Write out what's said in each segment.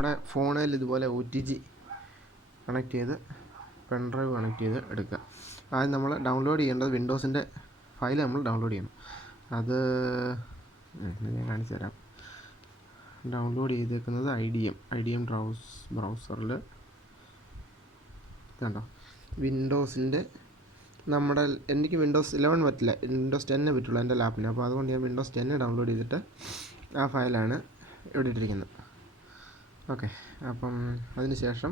നമ്മുടെ ഫോണിൽ ഇതുപോലെ OTG കണക്ട് ചെയ്ത് പെൻഡ്രൈവ് കണക്ട് ചെയ്ത് എടുക്കുക. ആദ്യം നമ്മൾ ഡൗൺലോഡ് ചെയ്യേണ്ടത് വിൻഡോസിൻ്റെ ഫയൽ നമ്മൾ ഡൗൺലോഡ് ചെയ്യണം. അത് ഞാൻ കാണിച്ചു തരാം. ഡൗൺലോഡ് ചെയ്തേക്കുന്നത് IDM ബ്രൗസറിൽ കണ്ടോ. വിൻഡോസിൻ്റെ എനിക്ക് വിൻഡോസ് 11 പറ്റില്ല, വിൻഡോസ് 10 പറ്റുള്ളൂ എൻ്റെ ലാപ്പിന്. അപ്പോൾ അതുകൊണ്ട് ഞാൻ വിൻഡോസ് 10 ഡൗൺലോഡ് ചെയ്തിട്ട് ആ ഫയലാണ് ഇവിടെ ഇട്ടിരിക്കുന്നത്. ഓക്കെ, അപ്പം അതിന് ശേഷം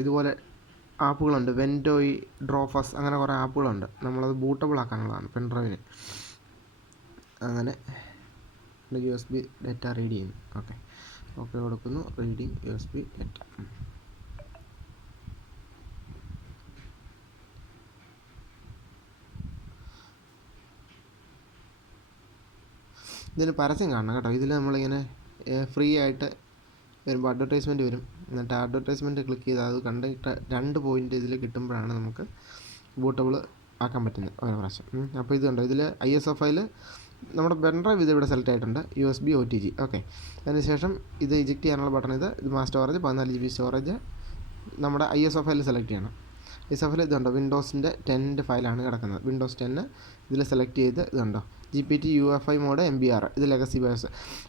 ഇതുപോലെ ആപ്പുകളുണ്ട്. വെൻറ്റോയി, ഡ്രോഫസ്, അങ്ങനെ കുറേ ആപ്പുകളുണ്ട്. നമ്മളത് ബൂട്ടബിൾ ആക്കാനുള്ളതാണ് പെൻഡ്രൈവിന്. അങ്ങനെ USB ഡാറ്റ റീഡ് ചെയ്യുന്നു. ഓക്കെ കൊടുക്കുന്നു. Reading USB data. ഇതിന് പരസ്യം കാണണം കേട്ടോ. ഇതിൽ നമ്മളിങ്ങനെ ഫ്രീ ആയിട്ട് വരുമ്പോൾ അഡ്വർടൈസ്മെൻറ്റ് വരും. എന്നിട്ട് അഡ്വർടൈസ്മെൻറ്റ് ക്ലിക്ക് ചെയ്താൽ അത് കണ്ടിട്ട് 2 പോയിൻ്റ് ഇതിൽ കിട്ടുമ്പോഴാണ് നമുക്ക് ബൂട്ടബിൾ ആക്കാൻ പറ്റുന്നത് ഓരോ പ്രാവശ്യം. അപ്പോൾ ഇത് കണ്ടോ, ഇതിൽ ISO നമ്മുടെ പെൻഡ്രൈവ് ഇതിവിടെ സെലക്ട് ആയിട്ടുണ്ട്. USB OTG. ഓക്കെ, അതിനുശേഷം ഇത് ഇജക്റ്റ് ചെയ്യാനുള്ള ബട്ടൺ ഇത് സ്റ്റോറേജ് 14 GB സ്റ്റോറേജ്. നമ്മുടെ ISO സെലക്ട് ചെയ്യണം. ISO ഇതുണ്ടോ, വിൻഡോസിൻ്റെ 10 ഫയലാണ് കിടക്കുന്നത്. വിൻഡോസ് 10 ഇതിൽ സെലക്ട് ചെയ്ത് ഇതുണ്ടോ GPT UEFI മോഡ് MBR. ഇത് ലെഗസി ബയോസ്,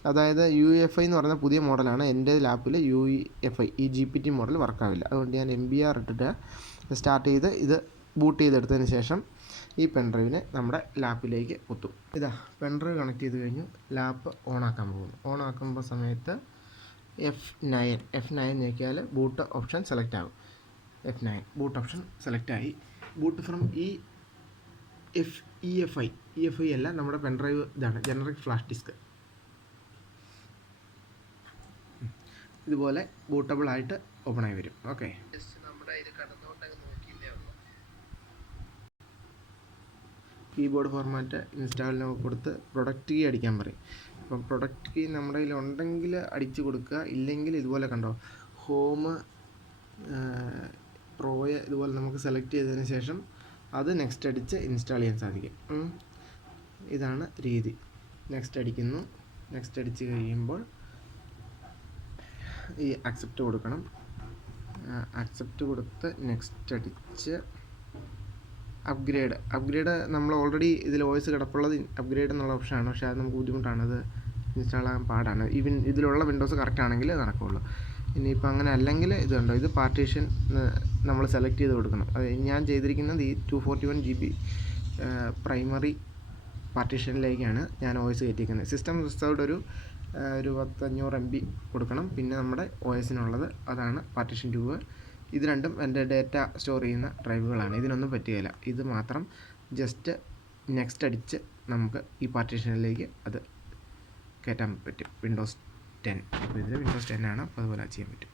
അതായത് UEFI എന്ന് പറയുന്ന പുതിയ മോഡലാണ്. എൻ്റെ ലാപ്പിൽ UEFI ഈ GPT മോഡൽ വർക്കാവില്ല. അതുകൊണ്ട് ഞാൻ MBR ഇട്ടിട്ട് സ്റ്റാർട്ട് ചെയ്ത് ഇത് ബൂട്ട് ചെയ്തെടുത്തതിന് ശേഷം ഈ പെൻഡ്രൈവിനെ നമ്മുടെ ലാപ്പിലേക്ക് കുത്തും. ഇതാ പെൻഡ്രൈവ് കണക്ട് ചെയ്ത് കഴിഞ്ഞു. ലാപ്പ് ഓണാക്കാൻ പോകുന്നു. ഓണാക്കുമ്പോൾ സമയത്ത് F9 ഞെക്കിയാൽ ബൂട്ട് ഓപ്ഷൻ സെലക്ട് ആകും. F9 ബൂട്ട് ഓപ്ഷൻ സെലക്ട് ആയി. ബൂട്ട് ഫ്രം EFI അല്ല, നമ്മുടെ പെൻഡ്രൈവ് ഇതാണ്, ജനറിക് ഫ്ലാഷ് ഡിസ്ക്. ഇതുപോലെ ബൂട്ടബിൾ ആയിട്ട് ഓപ്പൺ ആയി വരും. ഓക്കെ, നമ്മുടെ ഇത് കടന്നുകൊണ്ടങ്ങ് നോക്കിയില്ലേ ഉള്ളൂ. കീബോർഡ് ഫോർമാറ്റ് ഇൻസ്റ്റാളിന് കൊടുത്ത് പ്രൊഡക്റ്റ് കീ അടിക്കാൻ പറയും. അപ്പം പ്രൊഡക്റ്റ് കീ നമ്മുടെ കയ്യിൽ ഉണ്ടെങ്കിൽ അടിച്ച് കൊടുക്കുക. ഇല്ലെങ്കിൽ ഇതുപോലെ കണ്ടോ, ഹോം പ്രോയെ ഇതുപോലെ നമുക്ക് സെലക്ട് ചെയ്തതിന് ശേഷം അത് നെക്സ്റ്റ് അടിച്ച് ഇൻസ്റ്റാൾ ചെയ്യാൻ സാധിക്കും. ഇതാണ് രീതി. നെക്സ്റ്റ് അടിക്കുന്നു. നെക്സ്റ്റ് അടിച്ച് കഴിയുമ്പോൾ ഈ അക്സെപ്റ്റ് കൊടുക്കണം. അക്സെപ്റ്റ് കൊടുത്ത് നെക്സ്റ്റ് അടിച്ച് അപ്ഗ്രേഡ് നമ്മൾ ഓൾറെഡി ഇതിൽ വോയിസ് കിടപ്പുള്ളത് അപ്ഗ്രേഡ് എന്നുള്ള ഓപ്ഷനാണ്. പക്ഷേ അത് നമുക്ക് ബുദ്ധിമുട്ടാണ്, അത് ഇൻസ്റ്റാൾ ആകാൻ പാടാണ്. ഇതിലുള്ള വിൻഡോസ് കറക്റ്റ് ആണെങ്കിൽ നടക്കുകയുള്ളൂ. ഇനിയിപ്പോൾ അങ്ങനെ അല്ലെങ്കിൽ ഇത് കണ്ടോ, ഇത് പാർട്ടീഷൻ നമ്മൾ സെലക്ട് ചെയ്ത് കൊടുക്കണം. അത് ഞാൻ ചെയ്തിരിക്കുന്നത് ഈ 241 GB പ്രൈമറി പാർട്ടീഷനിലേക്കാണ് ഞാൻ വോയിസ് കയറ്റിയിരിക്കുന്നത്. സിസ്റ്റം റിസർവ്ഡ് ഒരു 500 MB കൊടുക്കണം. പിന്നെ നമ്മുടെ OSനുള്ളത് അതാണ് പാർട്ടീഷൻ 2. ഇത് രണ്ടും എൻ്റെ ഡാറ്റ സ്റ്റോർ ചെയ്യുന്ന ഡ്രൈവുകളാണ്. ഇതിനൊന്നും പറ്റുകയില്ല. ഇത് മാത്രം ജസ്റ്റ് നെക്സ്റ്റ് അടിച്ച് നമുക്ക് ഈ പാർട്ടീഷനിലേക്ക് അത് കയറ്റാൻ പറ്റും. വിൻഡോസ് 10. അപ്പോൾ ഇതിൽ വിൻഡോസ് 10 ആണ്. അപ്പോൾ അതുപോലെ ചെയ്യാൻ പറ്റും.